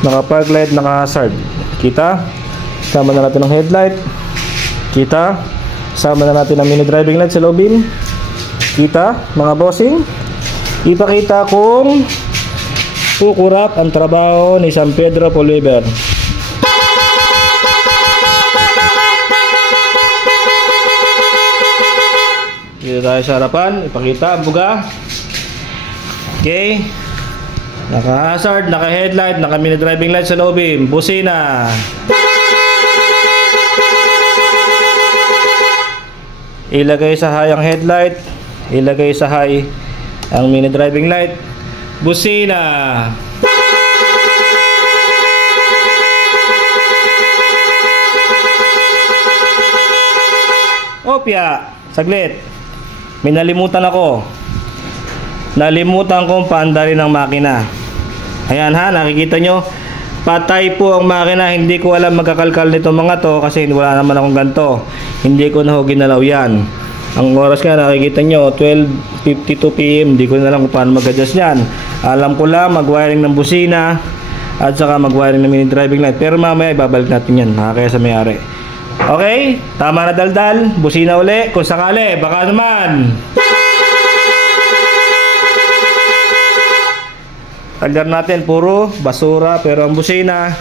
naka park light, naka hazard. Kita? Sama na natin ang headlight. Kita? Sama na natin ang mini driving light sa low beam. Kita, mga bossing? Ipakita kung kukurap ang trabaho ni San Pedro Pulliver. Dito tayo sa harapan, ipakita ang buga. Okay. Naka hazard, naka headlight, naka mini driving light sa low beam. Busina. Ilagay sa high ang headlight, ilagay sa high ang mini driving light. Busina. Opya, saglit. May nalimutan ako. Nalimutan kong paandalin ng makina. Ayan ha, nakikita nyo. Patay po ang makina. Hindi ko alam magkakalkal nito mga to kasi wala naman akong ganito. Hindi ko na ho ginalaw yan. Ang oras nga nakikita nyo 12:52 PM. Hindi ko na alam kung paano mag-adjust yan. Alam ko lang mag-wiring ng busina at saka mag-wiring ng mini driving light. Pero mamaya ibabalik natin yan kaya sa may-ari. Okay, tama na daldal. Busina uli kung sakali, baka naman. Kaldar natin puro basura pero ang busina